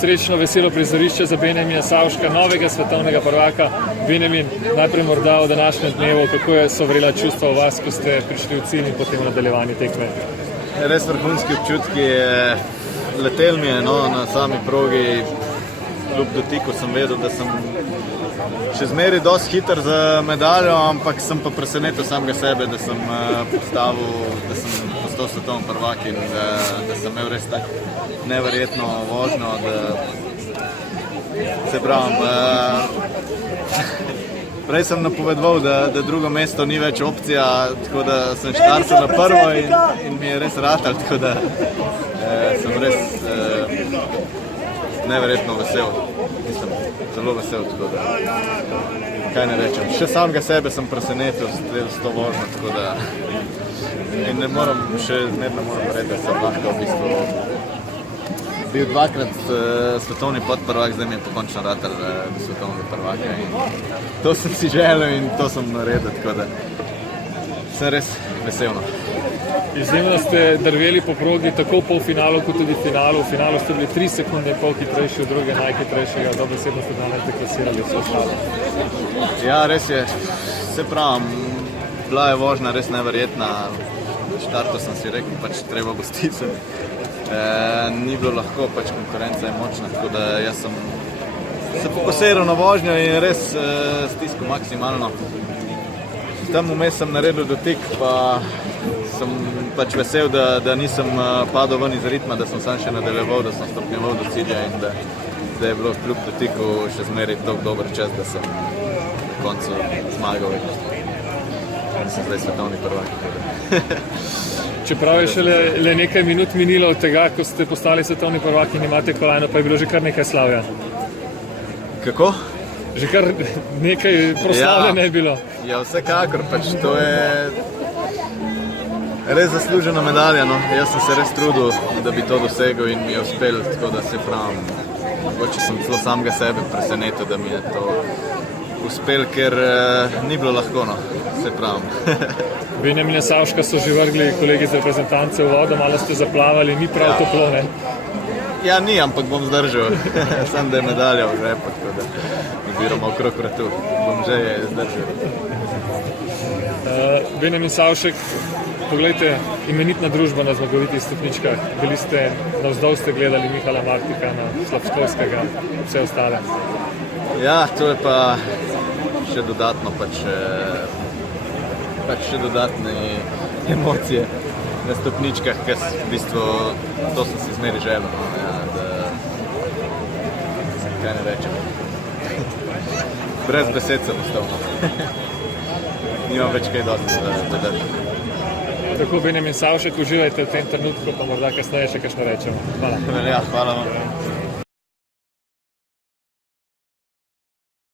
Srečno veselo prizorišče za Benjamina Savška, novega svetovnega prvaka. Benjamin, najprej morda o današnjem dnevu, kako so vrela čustva v vas, ko ste prišli v cilj in potem v nadaljevanje tekme? Res vrhunski občutki, letel mi je na sami progi, kljub dotiku sem vedel, da sem še zmeraj dosti hiter za medaljo, ampak sem pa presenetil samega sebe, da sem postal svetovni prvak in da sem imel res tako neverjetno vožnjo, da se pravim. Prej sem napovedoval, da drugo mesto ni več opcija, tako da sem štartal na prvo in mi je res ratal, tako da sem res neverjetno vesel. Nisem zelo vesel, tako da kaj ne rečem. Še samega sebe sem presenetil s to vožnjo, tako da in ne moram še zmerno reči, da sem lahko v bistvu bil dvakrat svetovni podprvak, zdaj mi je pokončno ratal svetovnega prvaka in to sem si želel in to sem naredil, tako da sem res veselno. Izjemno ste drveli po progi, tako v polfinalu kot tudi v finalu. V finalu ste bili 3 sekunde in pol hitrejši, v druge najhitrejšega, dobesedno ste danes deklasirali vse ostalo. Ja, res je, se pravim, bila je vožnja res neverjetna. Štarto sem si rekel, pač treba gostiti. Ni bilo lahko, pač konkurenca je močna, tako da jaz sem se fokusiral na vožnjo in res stiskal maksimalno. Tam vmes sem naredil dotik, pa sem pač vesel, da nisem padel ven iz ritma, da sem sam še nadaljeval, da sem stopnjeval do cilja in da je bilo kljub dotiku še zmeraj toliko dober čas, da sem na koncu zmagal in sem zdaj svetovni prvak. Čeprav je šele le nekaj minut minilo od tega, ko ste postali svetovni prvak in imate kolajno, pa je bilo že kar nekaj slavja. Kako? Že kar nekaj proslavljanja je bilo. Ja, vsekakor, pač to je res zaslužena medalja, no. Jaz sem se res trudil, da bi to dosegel in mi je uspel, tako da se pravim, mogoče sem celo samega sebe presenetil, da mi je to uspel, ker ni bilo lahko, no, se pravim. Benjamina Savška so že vrgli kolegi z reprezentance v vodo, malo ste zaplavali, ni prav toplo, ne? Ja, ni, ampak bom zdržal. Sam da je medalja v žepu, tako da oziroma okrog vratu. Bom že zdržal. Benjamin Savšek, poglejte, imenitna družba na zmagovitih stopničkah. Bili ste, navzdol ste gledali Mihala Martikana, Slapskovskega, vse ostale. Ja, to je pa še dodatno, pač še dodatne emocije na stopničkah, ker v bistvu to sem si zmeri želel, ja, da kaj ne rečem. Brez besed sem ostal. Nimam več kaj dosti dodati. Tako, Benjamin Savšek, uživajte v tem trenutku, pa morda kasneje še kakšno rečemo. Hvala. Ja, hvala vam.